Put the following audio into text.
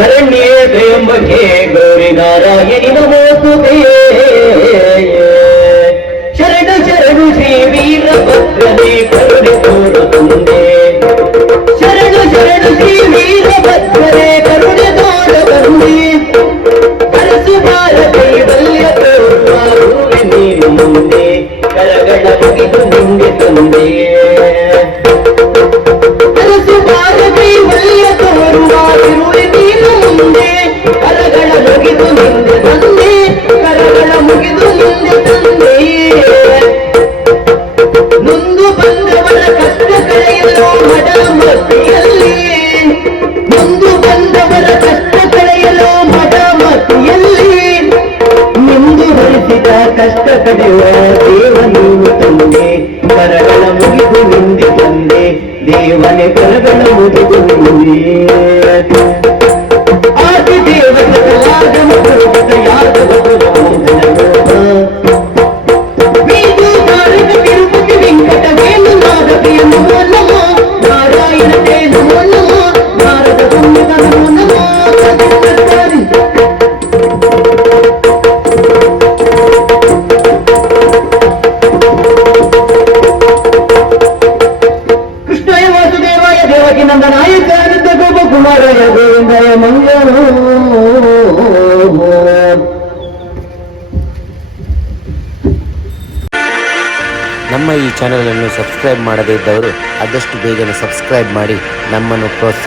ಶರಣ್ಯೇ ತ್ರಯಂಬಕೆ ಗೌರಿ ನಾರಾಯಣಿ ನಮೋಸ್ತುತೇ ಶರಣ ಶರಣು ಶ್ರೀ ವೀರಭದ್ರನೇ ಕರುಣೆ ತೋರು ತಂದೆ ಶರಣು ಶರಣು ಶ್ರೀ ವೀರಭದ್ರನೇ ಕರುಣೆ ತೋರು ತಂದೆ ಕರಸು ಬಾರ ಕೈವಲ್ಯ ತೋರುವ ಗುರುವೆ ನೀನು ಮುಂದೆ ಕರಗಳ ಮುಗಿದು ನಿಂದೆ ತಂದೆ ಕರಸು ಬಾರ ಕೈವಲ್ಯ ತೋರುವ ಗುರುವೆ ನೀನು ಮುಂದೆ ಕರಗಳ ಮುಗಿದು ನಿಂದೆ ತಂದೆ ಕರಗಳ ಮುಗಿದು ನಿಂದೆ ತಂದೆ ನೊಂದು ಬಂದವರ ಕಷ್ಟ ಕಳೆಯಲು ಮಠಮತಿಯಲ್ಲಿ ನೊಂದು ಬಂದವರ ಕಷ್ಟ ಕಳೆಯಲು ಮಠಮತಿಯಲ್ಲಿ ನಿಂದು ಹೊರಿಸಿದ ಕಷ್ಟ ಕಡೆಯುವ ದೇವ ನೀನು ತಂದೆ ಕರಗಳ ಮುಗಿದು ನಿಂದೆ ತಂದೆ ದೇವನೇ ಕರಗಳ ಮುಗಿದು ನಿಂದೆ ಆದಿ ದೇವತೆಗಳಾದ ಮಧುರವಾದ ಯಾದವ ತಿರುಪತಿ ವೆಂಕಟ ವೇಣು ನಾರದಯ ನಮೋ ನಮೋ ನಾರಾಯಣ ತೇ ನಮೋ ನಮೋ ನಾರದ ಪುಣ್ಯದ ನಮೋ ನಮೋ ಕೃಷ್ಣಾಯ ವಾಸುದೇವಾಯ ದೇವಕಿ ನಂದನಾಯ ಆನಂದ ಗೋಪಕುಮಾರಾಯ ಗೋವಿಂದಾಯ ಮಂಗಳೋ. ನಮ್ಮ ಈ ಚಾನೆಲನ್ನು ಸಬ್ಸ್ಕ್ರೈಬ್ ಮಾಡದೇ ಇದ್ದವರು ಆದಷ್ಟು ಬೇಗನೆ ಸಬ್ಸ್ಕ್ರೈಬ್ ಮಾಡಿ ನಮ್ಮನ್ನು ಪ್ರೋತ್ಸಾಹ